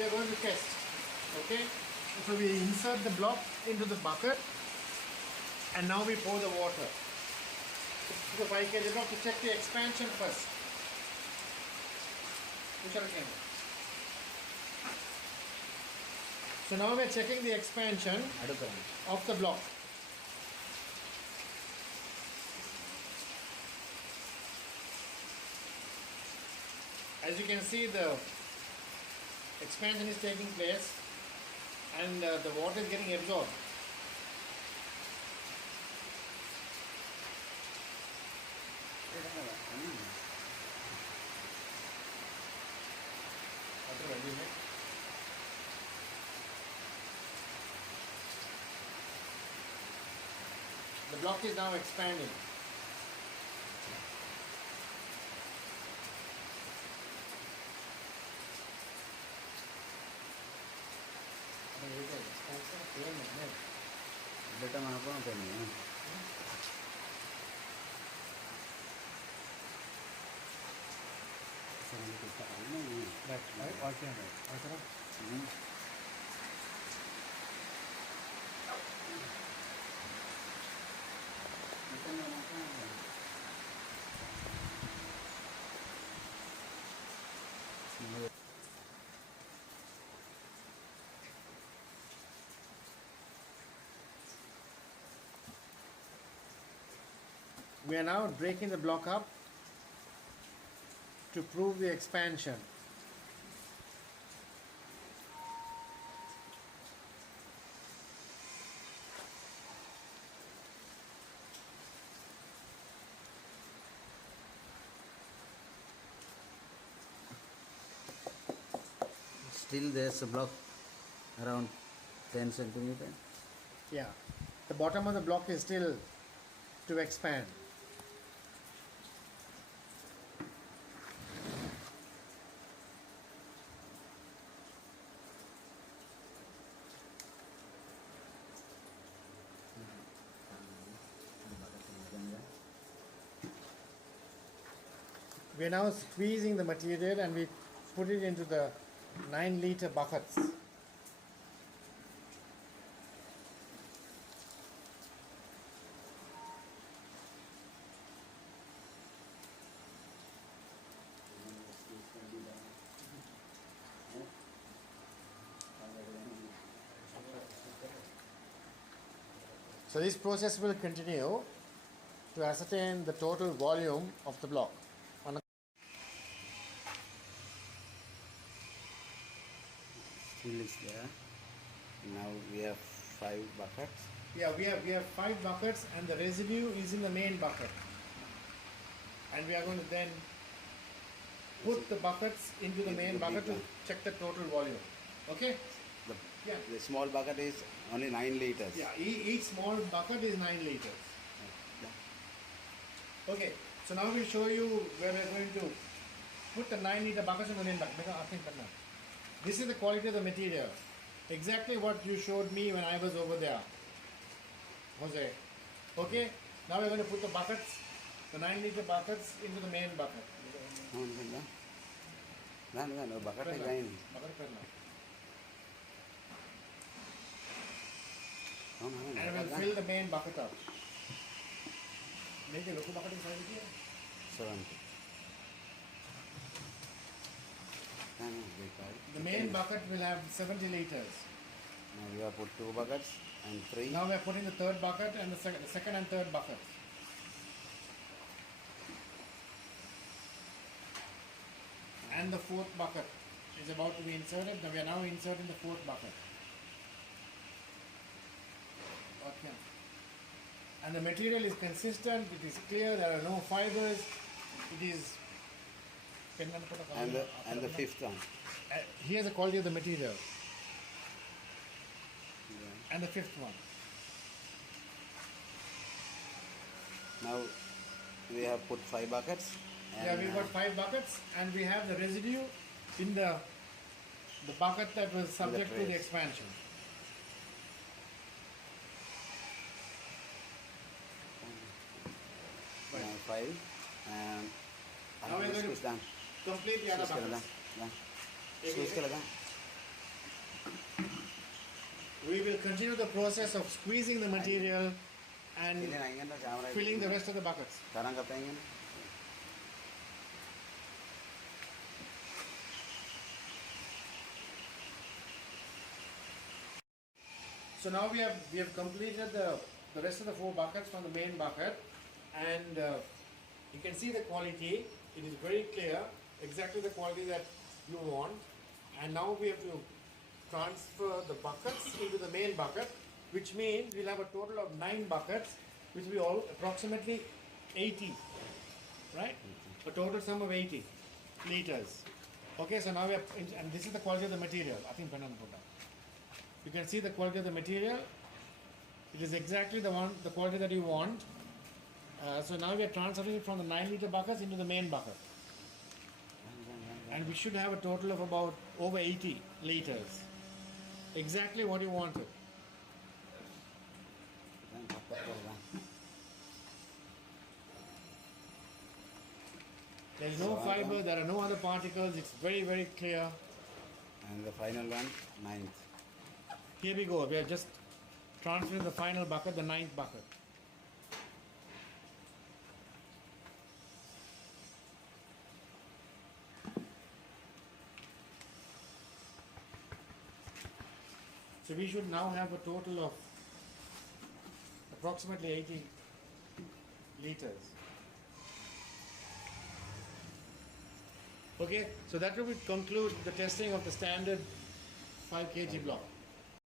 we are going to test. Okay, so we insert the block into the bucket, and now we pour the water. So 5 kg block to check the expansion first. So now we are checking the expansion of the block. As you can see, the expansion is taking place and the water is getting absorbed. The block is now expanding. बेटा मैं आपको करनी है We are now breaking the block up to prove the expansion. Still there's a block around 10 centimeter. Yeah, the bottom of the block is still to expand. We are now squeezing the material and we put it into the 9-liter buckets. So this process will continue to ascertain the total volume of the block. Still is there. Now we have 5 buckets. Yeah, we have 5 buckets and the residue is in the main bucket. And we are going to then put the buckets into the main bucket to check the total volume. Okay? The small bucket is only 9 liters. Yeah, each small bucket is 9 liters. Okay, so now we'll show you where we're going to put the 9-liter buckets in the main bucket. This is the quality of the material. Exactly what you showed me when I was over there, Jose. Okay, now we're going to put the buckets, the 9-liter buckets into the main bucket. No, bucket is 9. And we'll fill the main bucket up. Make the local bucket inside here. 70. The main bucket will have 70 liters. Now we have put 2 buckets and 3. Now we are putting the third bucket and the second and third bucket. And the fourth bucket is about to be inserted. Now we are now inserting the fourth bucket. Okay. And the material is consistent, it is clear, there are no fibers, it is... And the fifth one. Here's the quality of the material. Yeah. And the fifth one. Now we have put 5 buckets. Yeah, we've got 5 buckets and we have the residue in the bucket that was subject to the expansion. Now 5 and now we're going to complete the other buckets. Squeeze के लगा. we will continue the process of squeezing the material and ini naingin na camera filling the rest of the buckets. sekarang katanya So now we have completed the rest of the 4 buckets from the main bucket, and you can see the quality. It is very clear, exactly the quality that you want. And now we have to transfer the buckets into the main bucket, which means we'll have a total of 9 buckets, which will be all approximately 80, right? A total sum of 80 liters. Okay, so now we have, and this is the quality of the material. I think Benan put that. You can see the quality of the material. It is exactly the quality that you want. So now we are transferring it from the 9-liter buckets into the main bucket. And we should have a total of about over 80 liters. Exactly what you wanted. There is no fiber, there are no other particles, it's very, very clear. and the final one 9th. Here we go, we are just transferring the final bucket, the 9th bucket. So we should now have a total of approximately 80 liters. Okay, so that will conclude the testing of the standard 5 kg block.